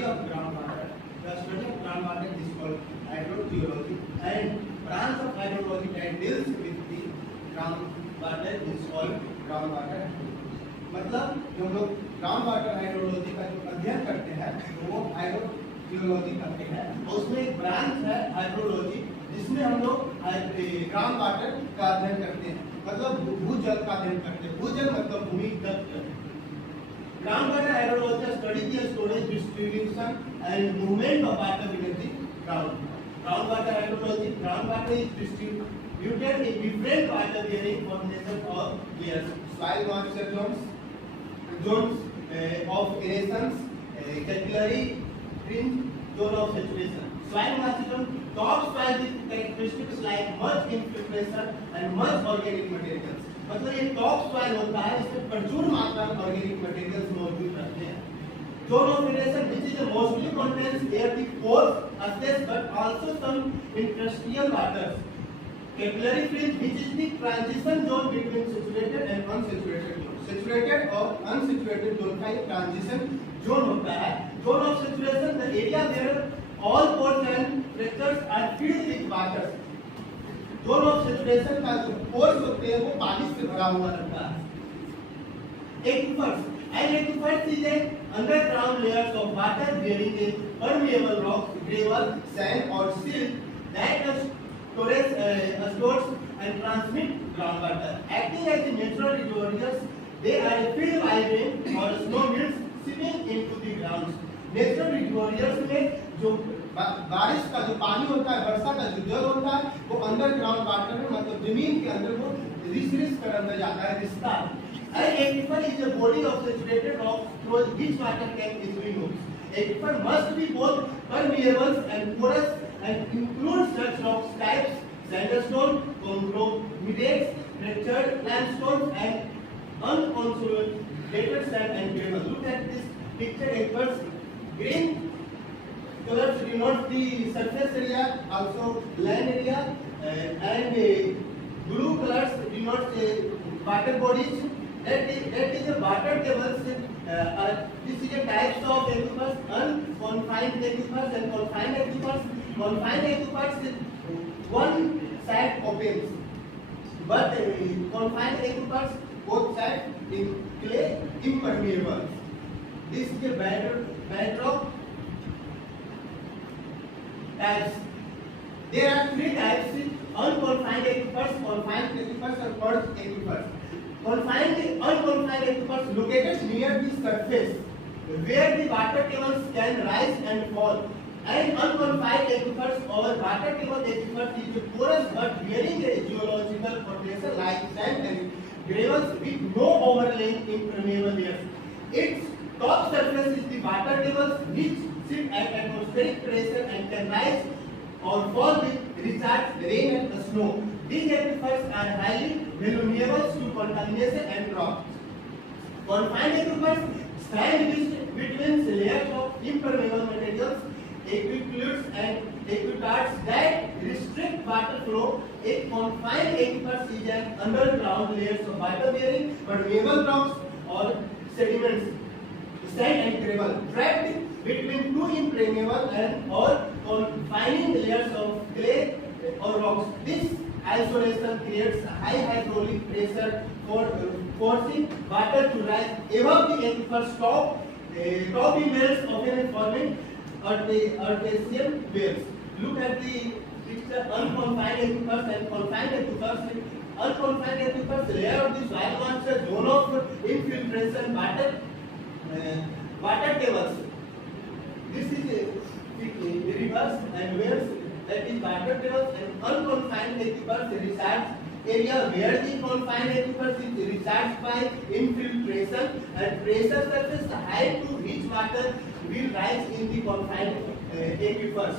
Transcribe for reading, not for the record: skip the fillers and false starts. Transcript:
study of groundwater. The study of groundwater is called hydrogeology, and branch of hydrology that deals with the groundwater is called groundwater. मतलब जो हम लोग ground water hydrology का जो अध्ययन करते हैं तो वो हाइड्रोजियोलॉजी करते हैं, और उसमें एक ब्रांच है हाइड्रोलॉजी जिसमें हम लोग ग्राउंड वाटर का अध्ययन करते हैं, मतलब भूजल का अध्ययन करते हैं। भूजल मतलब भूमिगत। Ground water hydrology study the storage, distribution and movement of water with the ground. Ground water hydrology, ground water is distributed in different water bearing formation of layers, soil moisture zones of aerations, capillary fringe zone of saturation. Soil moisture zone, top soil with characteristics like much infiltration and much organic materials. मतलब ये top soil होता है, इसमें प्रचुर मात्रा में organic materials मौजूद रहते हैं। Zone of aeration which is mostly contains air, the pores, space, but also some interstitial waters. Capillary fringe which is the transition zone between saturated and unsaturated zone. Saturated और unsaturated zone का एक transition zone होता है। Zone of saturation, the area where all pores and fractures are filled with water. Zone of saturation का जो pores होते हैं वो पानी से भरा हुआ रहता है। Aquifers, and aquifers is a underground layers of water bearing a permeable rocks, gravel, sand or silt that stores and transmit groundwater. Acting as the natural reservoirs, they are filled by rain or snow melt seeping into the ground. Natural reservoirs में जो बारिश का जो पानी होता है, वर्षा का जो जल होता है, वो अंडरग्राउंड वाटर में मतलब जमीन के अंदर वो रिस कर अंदर जाता है, रिसता है। An aquifer is a body of saturated rock through which water can easily move. Aquifer must be both permeable and porous and include such rock types: sandstone, conglomerates, fractured limestone, and unconsolidated sand and gravel. Look at this picture. Aquifers, green colors denote the surface area, also land area, and blue colors denote water bodies. That is the water tables. This is the types of aquifers: unconfined aquifers and confined aquifers. Confined aquifers, one side opens, but confined aquifers, both sides in clay impermeable. This is the bedrock types. There are three types: unconfined aquifers, confined aquifers, and purged aquifers. Unconfined aquifers located near the surface, where the water tables can rise and fall. And unconfined aquifers or water table aquifers is a porous but bearing a geological formation like sand and gravels with no overlaying impermeable layers. Its top surface is the water tables which sit at atmospheric pressure and can rise or fall with recharged rain and snow. These aquifers are highly vulnerable to contamination and rot. Confined aquifers stand between layers of impermeable materials, aquifluids and aqueducts that restrict water flow. A confined aquifer is an underground layers of water-bearing permeable rocks or sediments, sand and gravel, trapped between two impermeable and or confining layers of clay or rocks. This isolation creates high hydraulic pressure for forcing water to rise above the aquifer's top. Top wells often forming artesian wells. Look at the picture: unconfined aquifers and confined aquifers. Unconfined aquifers, layer of the soil moisture, zone of infiltration, water tables. This is rivers and wells, that is water tables, and unconfined aquifers recharge area where the confined aquifers is recharged by infiltration and pressure surface high to reach water will rise in the confined aquifers.